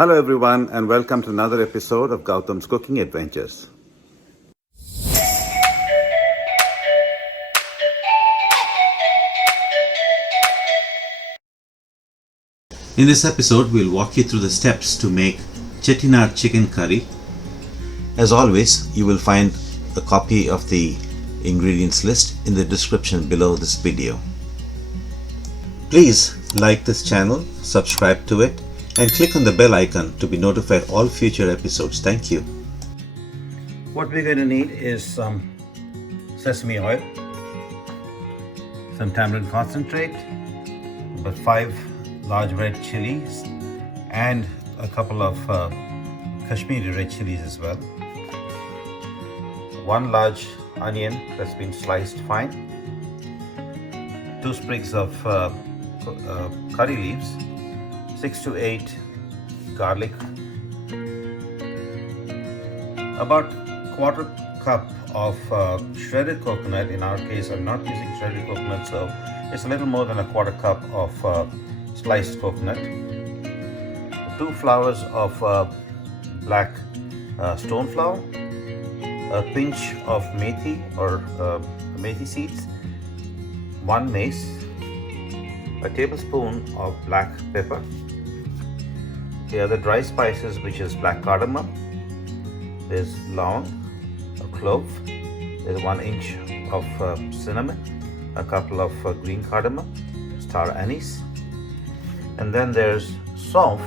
Hello everyone and welcome to another episode of Gautam's Cooking Adventures. In this episode, we'll walk you through the steps to make Chettinad chicken curry. As always, you will find a copy of the ingredients list in the description below this video. Please like this channel, subscribe to it, and click on the bell icon to be notified all future episodes. Thank you. What we're going to need is some sesame oil, some tamarind concentrate, about 5 large red chilies, and a couple of Kashmiri red chilies as well. 1 large onion that's been sliced fine, 2 sprigs of curry leaves, 6 to 8 garlic, about 1/4 cup of shredded coconut. In our case, I'm not using shredded coconut, so it's a little more than 1/4 cup of sliced coconut, 2 flowers of black stone flower, a pinch of methi or methi seeds, 1 mace, a tablespoon of black pepper, the other dry spices, which is black cardamom, there's long, a clove, there's 1 inch of cinnamon, a couple of green cardamom, star anise, and then there's Saunf,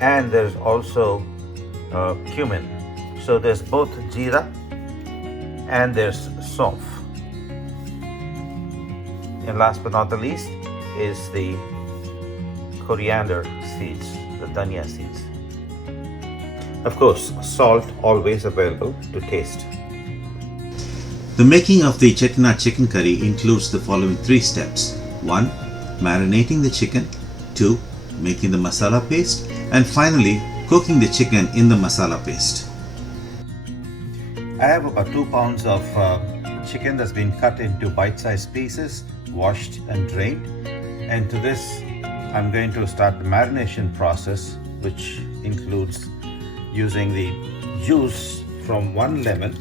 and there's also Cumin. So there's both Jeera and there's Saunf. And last but not the least is the Coriander seeds, the dhania seeds. Of course, salt always available to taste. The making of the Chettinad chicken curry includes the following 3 steps. 1. Marinating the chicken. 2. Making the masala paste. And finally, cooking the chicken in the masala paste. I have about 2 pounds of chicken that's been cut into bite-sized pieces, washed and drained. And to this, I'm going to start the marination process, which includes using the juice from 1 lemon,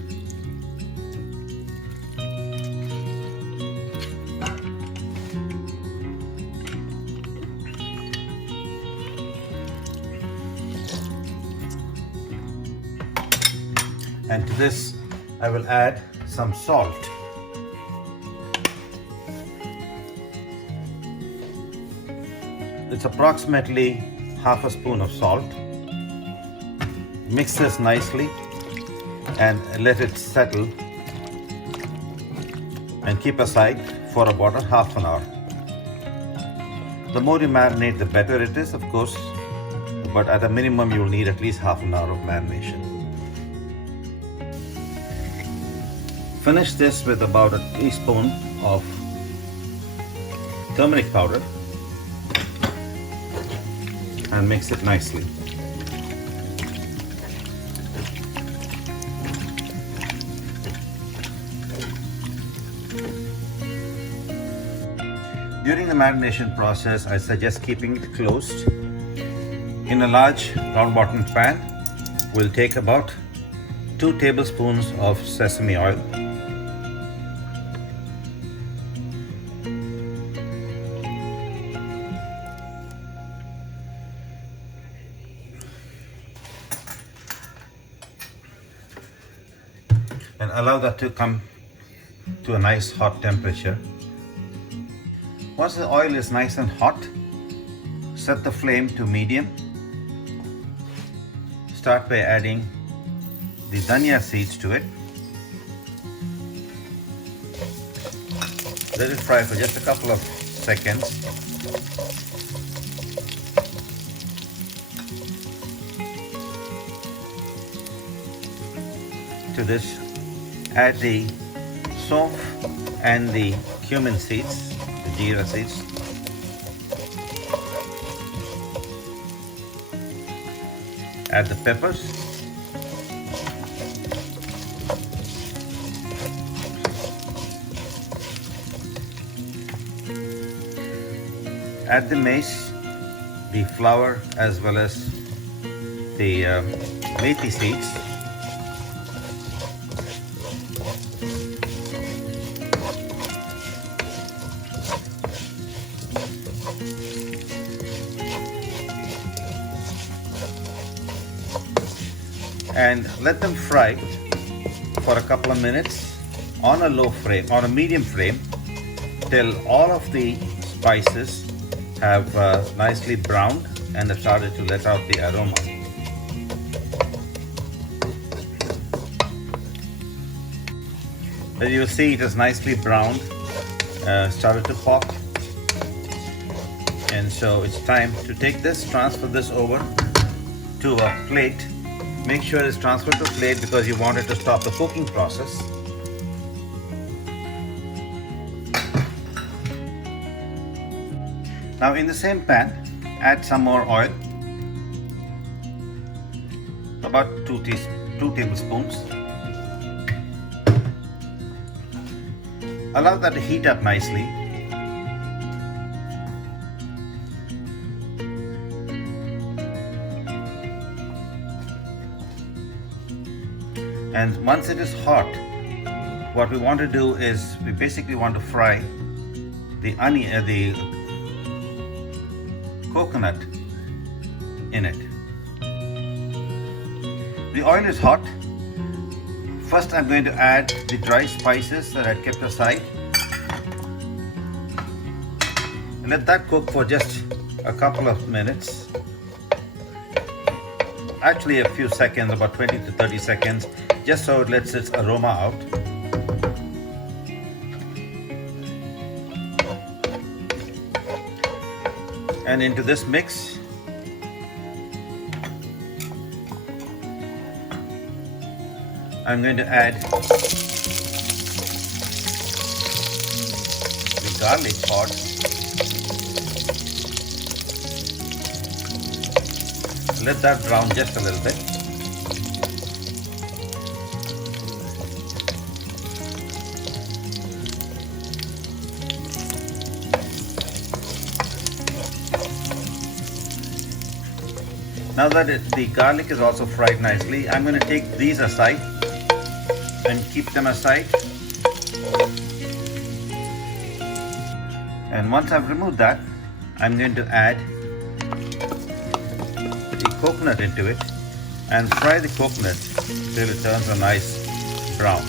and to this I will add some salt. It's approximately half a spoon of salt. Mix this nicely and let it settle and keep aside for about half an hour. The more you marinate, the better it is, of course, but at a minimum you will need at least half an hour of marination. Finish this with about a teaspoon of turmeric powder and mix it nicely. During the marination process, I suggest keeping it closed. In a large round bottom pan, we'll take about 2 tablespoons of sesame oil. And allow that to come to a nice hot temperature. Once the oil is nice and hot, set the flame to medium. Start by adding the dhania seeds to it. Let it fry for just a couple of seconds. To this, add the Saunf and the Cumin seeds, the Jeera seeds. Add the peppers. Add the mace, the flour, as well as the Methi seeds. And let them fry for a couple of minutes on a low flame, on a medium flame, till all of the spices have nicely browned and have started to let out the aroma. As you will see, it is nicely browned, started to pop, and so it's time to take this, transfer this over to a plate. Make sure it's transferred to a plate because you want it to stop the cooking process. Now in the same pan, add some more oil, about 2 tablespoons. Allow that to heat up nicely. And once it is hot, what we want to do is we basically want to fry the onion, the coconut in it. The oil is hot. First I'm going to add the dry spices that I kept aside. And let that cook for just a couple of minutes. Actually a few seconds, about 20 to 30 seconds, just so it lets its aroma out. And into this mix, I'm going to add the garlic pod. Let that brown just a little bit. Now that the garlic is also fried nicely, I'm going to take these aside and keep them aside. And once I've removed that, I'm going to add the coconut into it and fry the coconut till it turns a nice brown.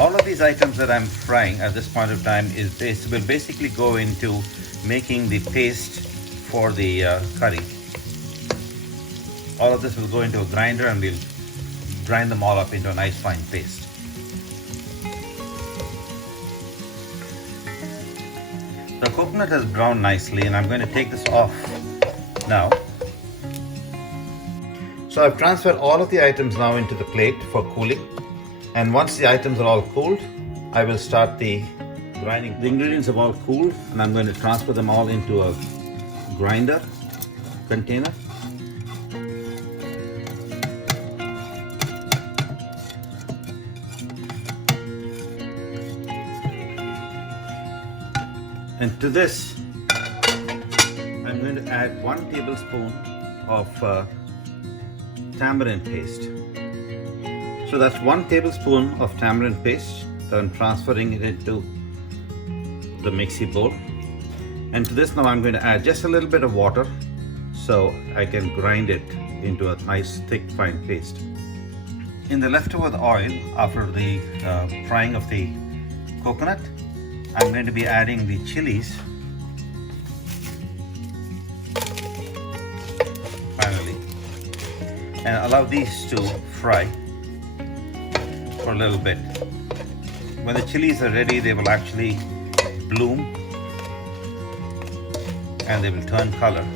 All of these items that I'm frying at this point of time will basically go into making the paste for the curry. All of this will go into a grinder and we'll grind them all up into a nice fine paste. The coconut has browned nicely and I'm going to take this off now. So I've transferred all of the items now into the plate for cooling. And once the items are all cooled, I will start the grinding. The ingredients have all cooled and I'm going to transfer them all into a grinder container. And to this, I'm going to add 1 tablespoon of tamarind paste. So that's 1 tablespoon of tamarind paste that I'm transferring it into the mixie bowl. And to this now I'm going to add just a little bit of water so I can grind it into a nice thick fine paste. In the leftover oil after the frying of the coconut, I'm going to be adding the chilies finally and allow these to fry for a little bit. When the chilies are ready, they will actually bloom and they will turn color.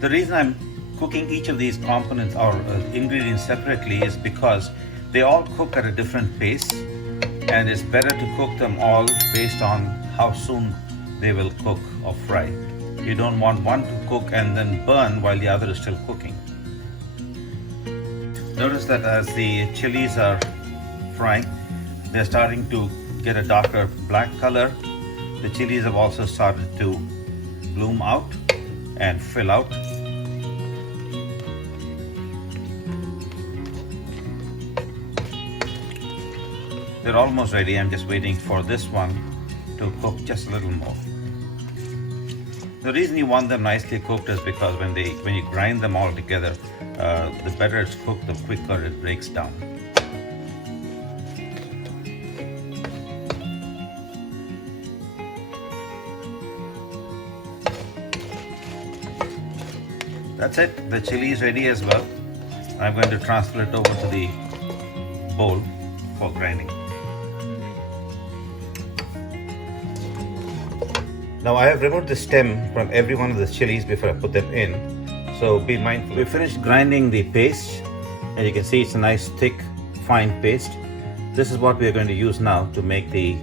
The reason I'm cooking each of these components or ingredients separately is because They all cook at a different pace, and it's better to cook them all based on how soon they will cook or fry. You don't want one to cook and then burn while the other is still cooking. Notice that as the chilies are frying, they're starting to get a darker black color. The chilies have also started to bloom out and fill out. They're almost ready. I'm just waiting for this one to cook just a little more. The reason you want them nicely cooked is because when you grind them all together, the better it's cooked, the quicker it breaks down. That's it. The chili is ready as well. I'm going to transfer it over to the bowl for grinding. Now I have removed the stem from every one of the chilies before I put them in, so be mindful. We finished grinding the paste, and you can see it's a nice thick fine paste. This is what we are going to use now to make the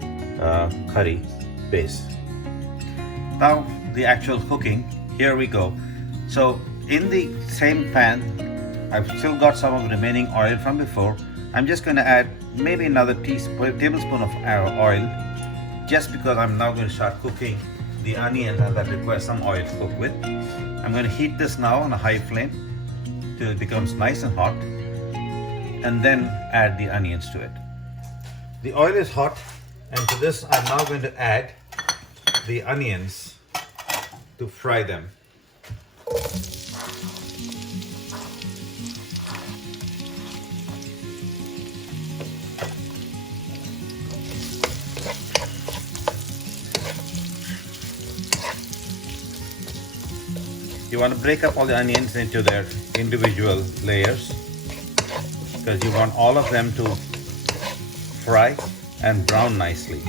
curry base. Now the actual cooking, here we go. So in the same pan, I've still got some of the remaining oil from before. I'm just going to add maybe another tablespoon of oil, just because I'm now going to start cooking the onion that requires some oil to cook with. I'm going to heat this now on a high flame till it becomes nice and hot, and then add the onions to it. The oil is hot, and to this I'm now going to add the onions to fry them. You want to break up all the onions into their individual layers, because you want all of them to fry and brown nicely.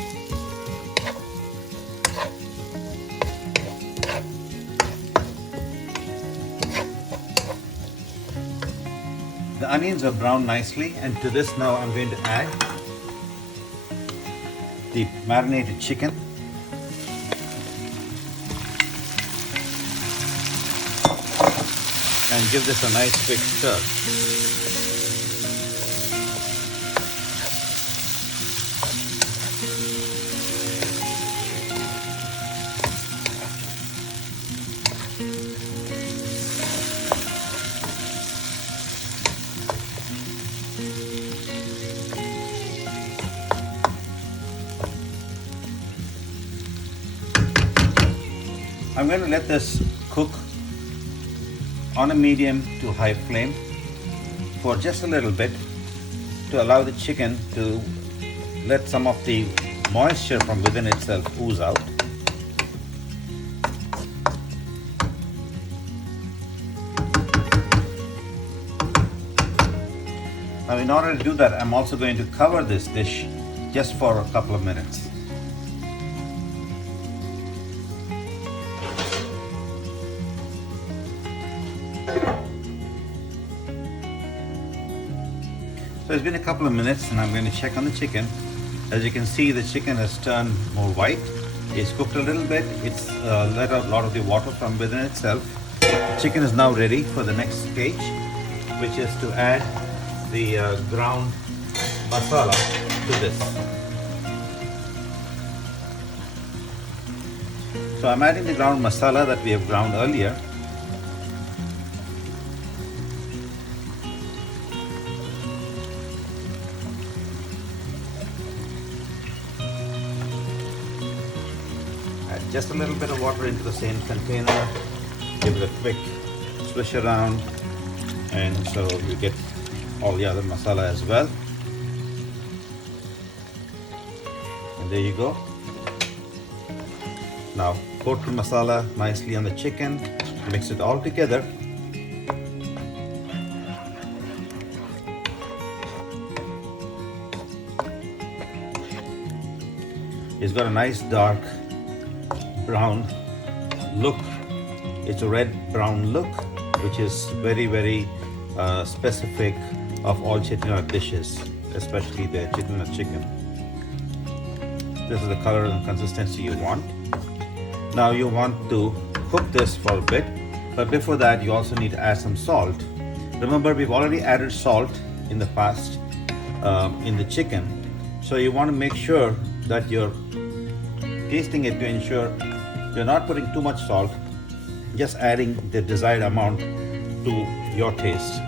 The onions are browned nicely, and to this now I'm going to add the marinated chicken. And give this a nice quick stir. I'm going to let this cook on a medium to high flame for just a little bit, to allow the chicken to let some of the moisture from within itself ooze out. Now in order to do that, I'm also going to cover this dish just for a couple of minutes. So it's been a couple of minutes, and I'm going to check on the chicken. As you can see, the chicken has turned more white. It's cooked a little bit. It's let out a lot of the water from within itself. The chicken is now ready for the next stage, which is to add the ground masala to this. So I'm adding the ground masala that we have ground earlier. Just a little bit of water into the same container, give it a quick swish around, and so you get all the other masala as well. And there you go. Now coat the masala nicely on the chicken, mix it all together. It's got a nice dark brown look. It's a red brown look, which is very specific of all Chettinad dishes. especially the Chettinad chicken. This is the color and consistency you want. Now you want to cook this for a bit, but before that you also need to add some salt. Remember, we've already added salt in the past in the chicken, so you want to make sure that you're tasting it to ensure you're not putting too much salt, just adding the desired amount to your taste.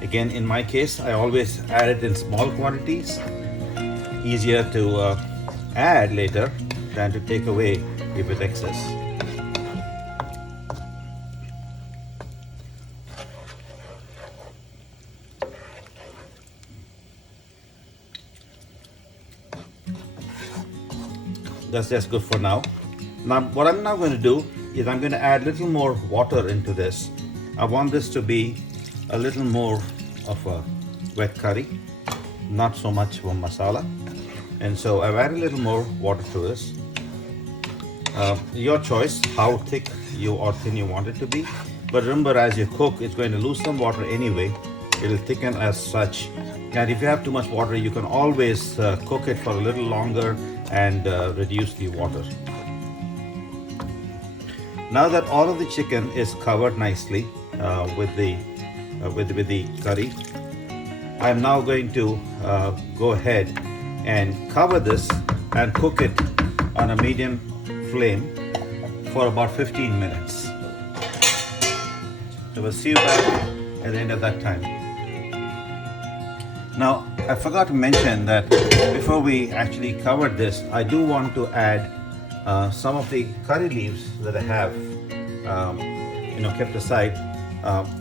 Again, in my case, I always add it in small quantities, easier to add later than to take away if it's excess. That's just good for now. Now what I'm now going to do is I'm going to add a little more water into this. I want this to be a little more of a wet curry, not so much of a masala. And so I've added a little more water to this. Your choice how thick or thin you want it to be. But remember, as you cook, it's going to lose some water anyway. It'll thicken as such. And if you have too much water, you can always cook it for a little longer and reduce the water. Now that all of the chicken is covered nicely with the curry, I'm now going to go ahead and cover this and cook it on a medium flame for about 15 minutes. So we'll see you back at the end of that time. Now, I forgot to mention that before we actually covered this, I do want to add some of the curry leaves that I have kept aside.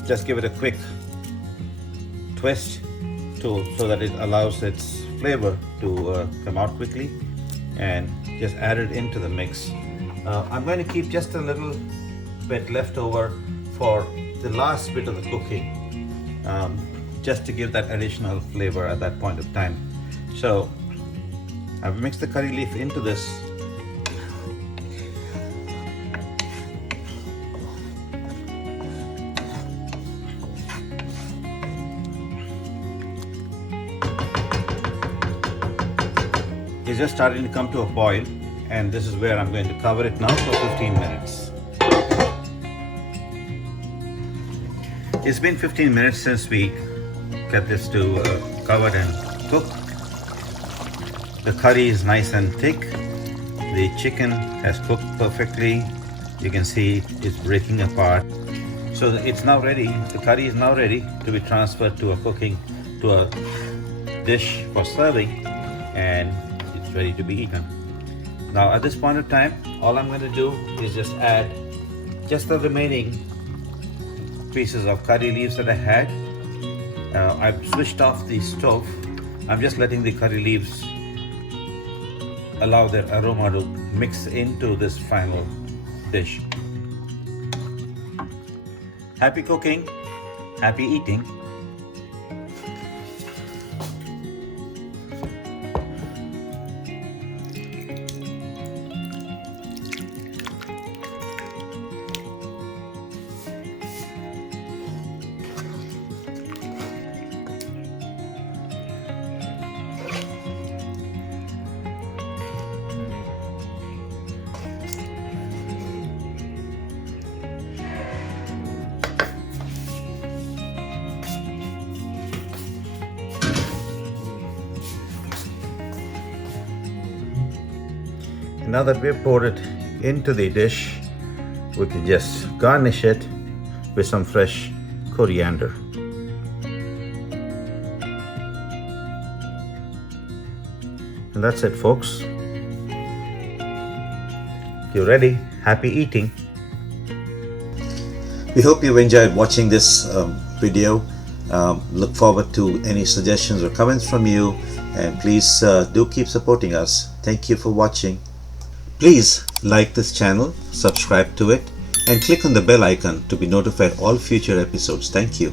Just give it a quick twist so that it allows its flavor to come out quickly, and just add it into the mix. I'm going to keep just a little bit left over for the last bit of the cooking, just to give that additional flavor at that point of time. So I've mixed the curry leaf into this. It's just starting to come to a boil, and this is where I'm going to cover it now for 15 minutes. It's been 15 minutes since we kept this to covered and cooked. The curry is nice and thick. The chicken has cooked perfectly. You can see it's breaking apart. So it's now ready. The curry is now ready to be transferred to a dish for serving, and it's ready to be eaten. Now at this point of time, all I'm going to do is just add just the remaining pieces of curry leaves that I had. I've switched off the stove. I'm just letting the curry leaves allow their aroma to mix into this final dish. Happy cooking, happy eating. Now that we've poured it into the dish, we can just garnish it with some fresh coriander. And that's it, folks. You're ready. Happy eating. We hope you enjoyed watching this video. Look forward to any suggestions or comments from you, and please do keep supporting us. Thank you for watching. Please like this channel, subscribe to it, and click on the bell icon to be notified all future episodes. Thank you.